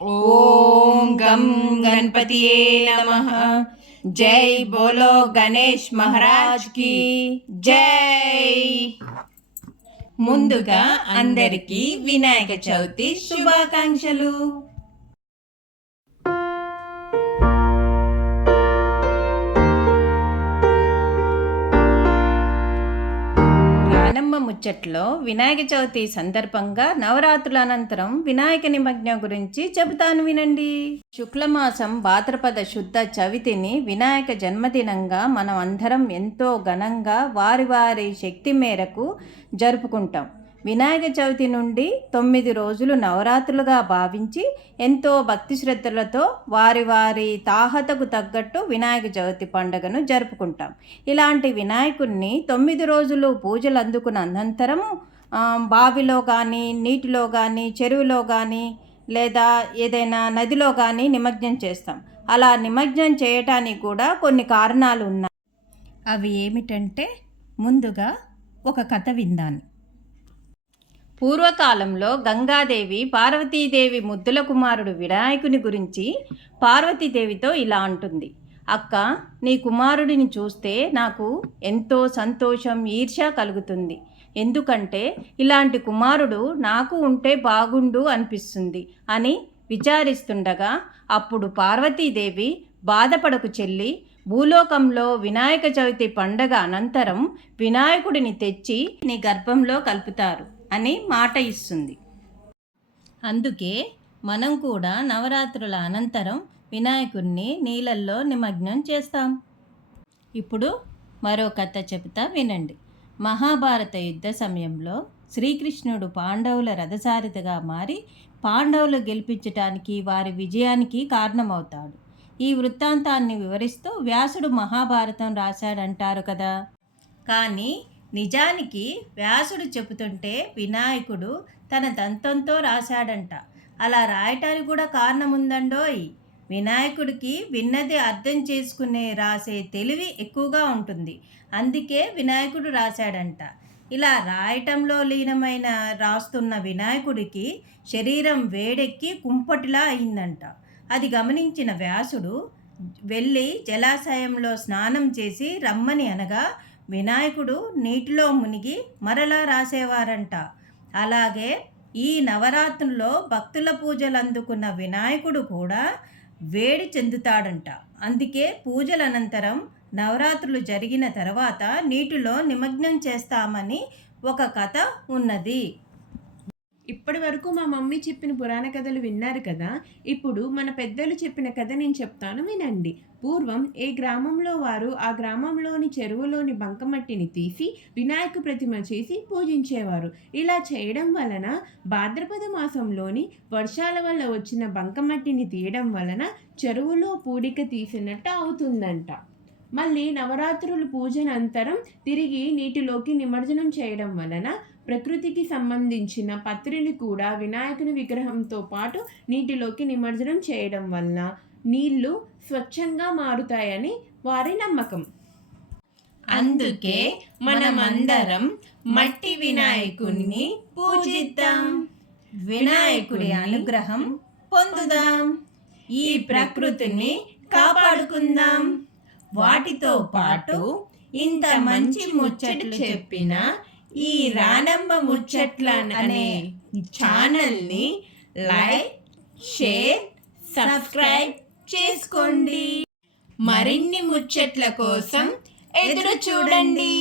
ओम गम गणपतिये नमः। जय बोलो गणेश महाराज की जय। ముందుగా అందరికీ వినాయక చవితి శుభాకాంక్షలు. రానమ్మ ముచ్చట్లో వినాయక చవితి సందర్భంగా నవరాత్రుల అనంతరం వినాయక నిమజ్ఞం గురించి చెబుతాను వినండి. శుక్లమాసం భాద్రపద శుద్ధ చవితిని వినాయక జన్మదినంగా మనం అందరం ఎంతో ఘనంగా వారి వారి శక్తి మేరకు జరుపుకుంటాం. వినాయక చవితి నుండి 9 రోజులు నవరాత్రులుగా భావించి ఎంతో భక్తి శ్రద్ధలతో వారి వారి తాహతకు తగ్గట్టు వినాయక చవితి పండుగను జరుపుకుంటాం. ఇలాంటి వినాయకుడిని 9 రోజులు పూజలు అందుకున్న అనంతరము బావిలో కానీ, నీటిలో కానీ, చెరువులో కానీ, లేదా ఏదైనా నదిలో కానీ నిమజ్జనం చేస్తాం. అలా నిమజ్జనం చేయటానికి కూడా కొన్ని కారణాలు ఉన్నాయి. అవి ఏమిటంటే, ముందుగా ఒక కథ విందాను. పూర్వకాలంలో గంగాదేవి పార్వతీదేవి ముద్దుల కుమారుడు వినాయకుని గురించి పార్వతీదేవితో ఇలా అంటుంది. అక్క, నీ కుమారుడిని చూస్తే నాకు ఎంతో సంతోషం, ఈర్ష్య కలుగుతుంది. ఎందుకంటే ఇలాంటి కుమారుడు నాకు ఉంటే బాగుండు అనిపిస్తుంది అని విచారిస్తుండగా అప్పుడు పార్వతీదేవి, బాధపడకు చెల్లి, భూలోకంలో వినాయక చవితి పండగ అనంతరం వినాయకుడిని తెచ్చి నీ గర్భంలో కలుపుతారు అని మాట ఇస్తుంది. అందుకే మనం కూడా నవరాత్రుల అనంతరం వినాయకుడిని నీళ్ళల్లో నిమజ్ఞం చేస్తాం. ఇప్పుడు మరో కథ చెబుతా వినండి. మహాభారత యుద్ధ సమయంలో శ్రీకృష్ణుడు పాండవుల రథసారథిగా మారి పాండవులు గెలిపించటానికి, వారి విజయానికి కారణమవుతాడు. ఈ వృత్తాంతాన్ని వివరిస్తూ వ్యాసుడు మహాభారతం రాశాడంటారు కదా. కానీ నిజానికి వ్యాసుడు చెబుతుంటే వినాయకుడు తన దంతంతో రాశాడంట. అలా రాయటానికి కూడా కారణం ఉందండోయ్. వినాయకుడికి విన్నది అర్థం చేసుకునే రాసే తెలివి ఎక్కువగా ఉంటుంది. అందుకే వినాయకుడు రాశాడంట. ఇలా రాయటంలో లీనమైన రాస్తున్న వినాయకుడికి శరీరం వేడెక్కి కుంపటిలా అయిందంట. అది గమనించిన వ్యాసుడు వెళ్ళి జలాశయంలో స్నానం చేసి రమ్మని అనగా వినాయకుడు నీటిలో మునిగి మరలా రాసేవారంట. అలాగే ఈ నవరాత్రుల్లో భక్తుల పూజలు అందుకున్న వినాయకుడు కూడా వేడి చెందుతాడంట. అందుకే పూజల అనంతరం నవరాత్రులు జరిగిన తర్వాత నీటిలో నిమజ్ఞం చేస్తామని ఒక కథ ఉన్నది. ఇప్పటి వరకు మా మమ్మీ చెప్పిన పురాణ కథలు విన్నారు కదా. ఇప్పుడు మన పెద్దలు చెప్పిన కథ నేను చెప్తాను వినండి. పూర్వం ఏ గ్రామంలో వారు ఆ గ్రామంలోని చెరువులోని బంకమట్టిని తీసి వినాయక ప్రతిమ చేసి పూజించేవారు. ఇలా చేయడం వలన భాద్రపద మాసంలోని వర్షాల వల్ల వచ్చిన బంకమట్టిని తీయడం వలన చెరువులో పూడిక తీసినట్టు అవుతుందంట. మళ్ళీ నవరాత్రులు పూజనంతరం తిరిగి నీటిలోకి నిమజ్జనం చేయడం వలన ప్రకృతికి సంబంధించిన పత్రిని కూడా వినాయకుని విగ్రహంతో పాటు నీటిలోకి నిమజ్జనం చేయడం వలన నీళ్లు స్వచ్ఛంగా మారుతాయని వారి నమ్మకం. అందుకే మనమందరం మట్టి వినాయకుడిని పూజిద్దాం, వినాయకుడి అనుగ్రహం పొందుదాం, ఈ ప్రకృతిని కాపాడుకుందాం. వాటితో పాటు ఇంత మంచి ముచ్చట్లు చెప్పిన ఈ రానమ్మ ముచ్చట్ల అనే ఛానల్ని లైక్, షేర్, సబ్స్క్రైబ్ చేసుకోండి. మరిన్ని ముచ్చట్ల కోసం ఎదురు చూడండి.